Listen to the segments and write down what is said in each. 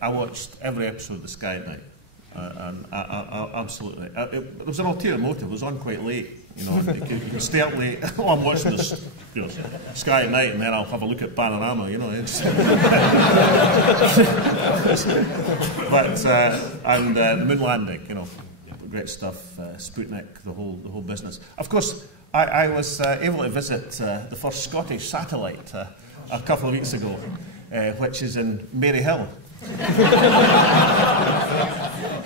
I watched every episode of The Sky at Night. And I absolutely. It was an ulterior motive. It was on quite late. You know, you can stay up late. Oh, I'm watching this, you know, Sky at Night, and then I'll have a look at Panorama. You know, it's but and the moon landing. You know, great stuff. Sputnik, the whole business. Of course, I was able to visit the first Scottish satellite a couple of weeks ago, which is in Maryhill.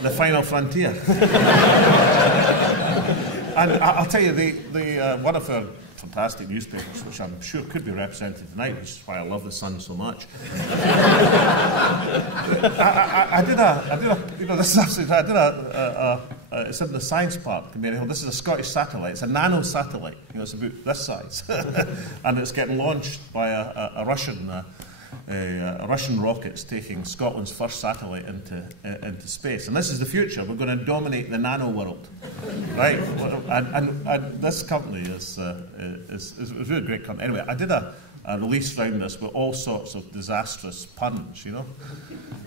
The final frontier. And I'll tell you, the one of our fantastic newspapers, which I'm sure could be represented tonight, which is why I love the Sun so much. I did you know, this is absolutely. I did it's in the science park in Maryhill. This is a Scottish satellite. It's a nano satellite. You know, it's about this size, and it's getting launched by a Russian. Russian rockets taking Scotland's first satellite into space, and this is the future. We're going to dominate the nano world, right? And this company is a really great company. Anyway, I did a release around this with all sorts of disastrous puns, you know,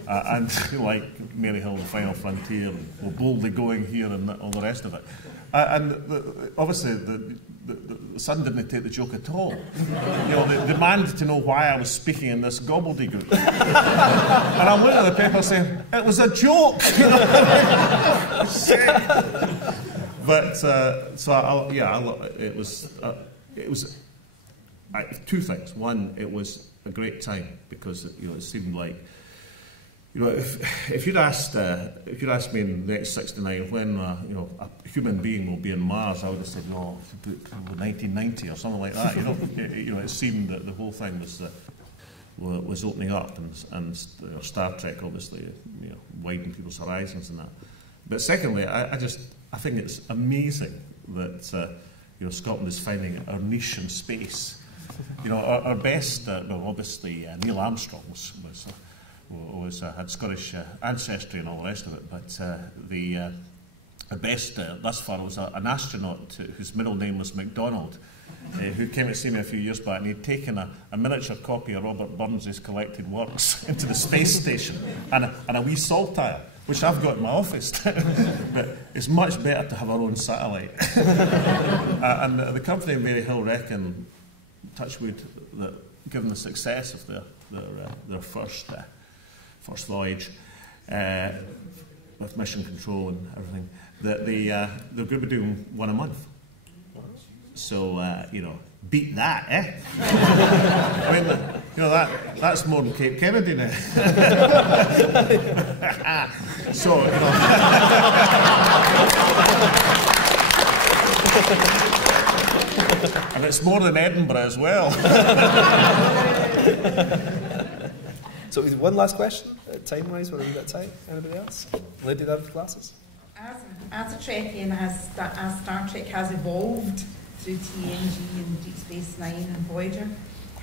and like Maryhill, the final frontier, and we're boldly going here, and all the rest of it. Obviously, the Sun didn't take the joke at all. You know, they demanded to know why I was speaking in this gobbledygook. And I'm looking at the paper saying, it was a joke! You know? But, it was two things. One, it was a great time, because it seemed like, you know, if you'd asked me in 1969 when a human being will be in Mars, I would have said, no, 1990 or something like that. It seemed that the whole thing was opening up, and Star Trek obviously widened people's horizons and that. But secondly, I think it's amazing that Scotland is finding our niche in space. You know, our best, obviously Neil Armstrong had Scottish ancestry and all the rest of it, but the best thus far was an astronaut whose middle name was MacDonald, who came to see me a few years back, and he'd taken a miniature copy of Robert Burns' collected works into the space station, and a wee saltire, which I've got in my office. But it's much better to have our own satellite. And the company in Maryhill reckon, touchwood, that given the success of their first voyage, with mission control and everything, that they're going to be doing one a month. So, beat that, eh? I mean, that's more than Cape Kennedy now. So, and it's more than Edinburgh as well. So one last question, time-wise, we're a bit tight. Anybody else? Lady there with glasses? As a Trekkie, and as Star Trek has evolved through TNG and Deep Space Nine and Voyager,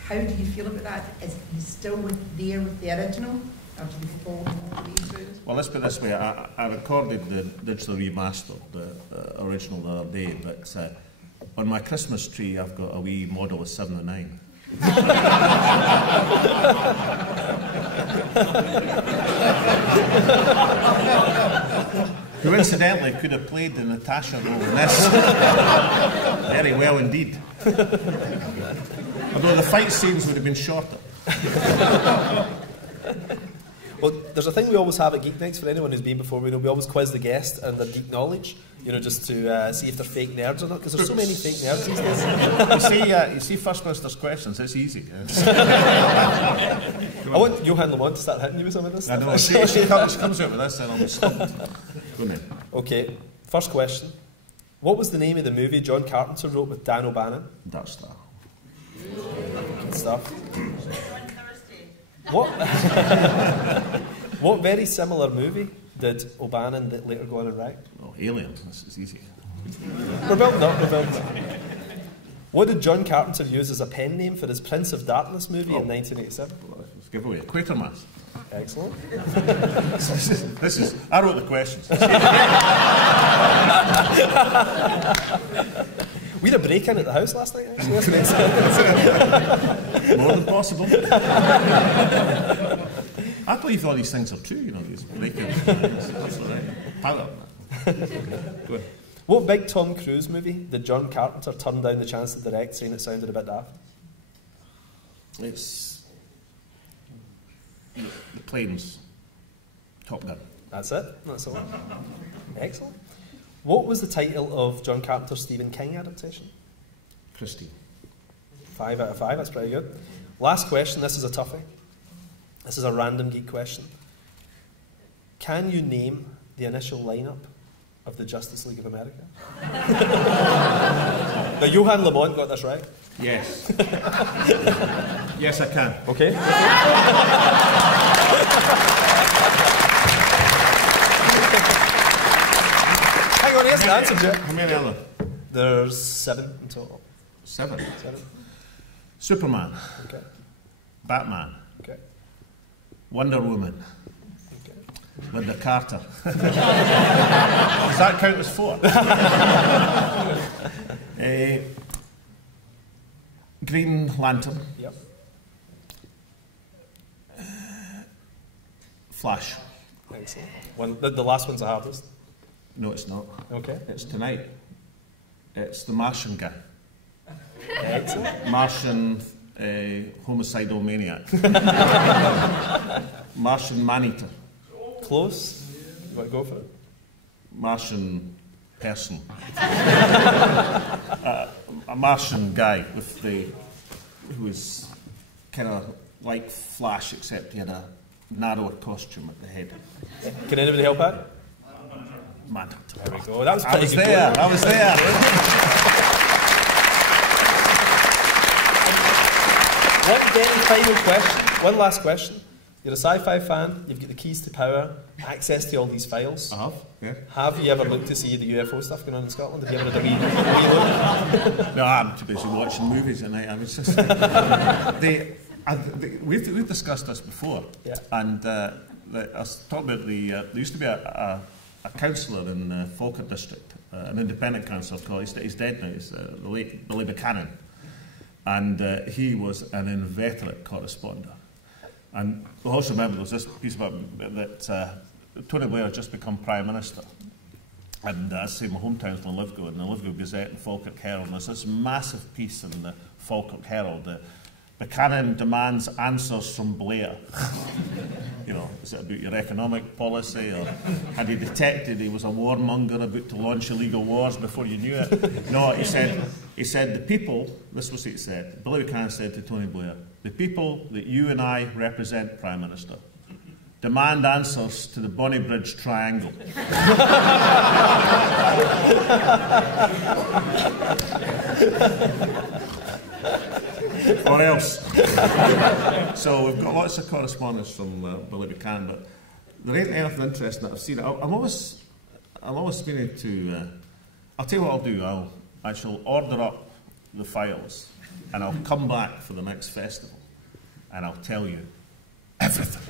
how do you feel about that? Is he still there with the original, or do you follow him all the way through? Well, let's put it this way. I recorded the digital remaster, the original, the other day, but on my Christmas tree I've got a wee model of 7 and 9. Who incidentally could have played the Natasha role in this very well indeed. Although the fight scenes would have been shorter. Well, there's a thing we always have at Geek Nights for anyone who's been before. We always quiz the guest and their geek knowledge, just to see if they're fake nerds or not, because there's so many fake nerds these days. You see First Minister's questions, it's easy. I want Johan Lamont to start hitting you with some of this. I know, she comes out with this and I'm stumped. Go on then. Okay, first question. What was the name of the movie John Carpenter wrote with Dan O'Bannon? Dark Star. Good stuff. What very similar movie did O'Bannon later go on and write? Oh, Alien. This is easy. We're building up. What did John Carpenter use as a pen name for his Prince of Darkness movie in 1987? Well, let's give away. Quatermass. Excellent. This is. I wrote the questions. We had a break-in at the house last night, actually. That's nice. More than possible. I believe all these things are true, you know, these breaking. That's all right. Power up, man. Go on. What big Tom Cruise movie did John Carpenter turn down the chance to direct, saying it sounded a bit daft? It's the planes. Top Gun. That's it. That's all. Excellent. What was the title of John Carpenter's Stephen King adaptation? Christie. 5 out of 5. That's pretty good. Last question. This is a toughie. This is a random geek question. Can you name the initial lineup of the Justice League of America? Now, Johan Lamont got this right. Yes. Yes, I can. Okay. Hang on, here's the answer, Jim. How many are there? There's 7 in total. 7. 7. Superman. Okay. Batman. Okay. Wonder Woman. Okay. Linda Carter. Does that count as 4? Green Lantern. Yep. Flash. Excellent. The last one's the hardest. No, it's not. Okay. It's tonight. It's the Martian guy. Excellent. Martian homicidal maniac. Martian man-eater. Close. You want to go for it? Martian person. A Martian guy with who was kind of like Flash, except he had a narrower costume at the head. Can anybody help out? Man. There we go. That was I pretty was good. there. I was there. One very final question. One last question. You're a sci-fi fan. You've got the keys to power, access to all these files. I have. Yeah. Have you ever looked to see the UFO stuff going on in Scotland? Have you ever had a wee look? No, I'm too busy watching movies at night. I was just we've discussed this before, Yeah. and I was talking about there used to be a councillor in Falkirk district, an independent councillor called. He's dead now. He's the late Billy Buchanan, and he was an inveterate correspondent. And we also remember there was this piece about that Tony Blair had just become Prime Minister. And as I say, my hometown's Linlithgow, and the Linlithgow Gazette and Falkirk Herald. And there's this massive piece in the Falkirk Herald. Buchanan demands answers from Blair. You know, is it about your economic policy? Or had he detected he was a warmonger about to launch illegal wars before you knew it? No, he said the people, this was what he said, Billy Buchanan said to Tony Blair, the people that you and I represent, Prime Minister, demand answers to the Bonnybridge Triangle. Or else. So we've got lots of correspondence from Billy Buchanan, but there ain't anything interesting that I've seen. I'm always meaning to. I'll tell you what I'll do. I shall order up the files, and I'll come back for the next festival, and I'll tell you everything.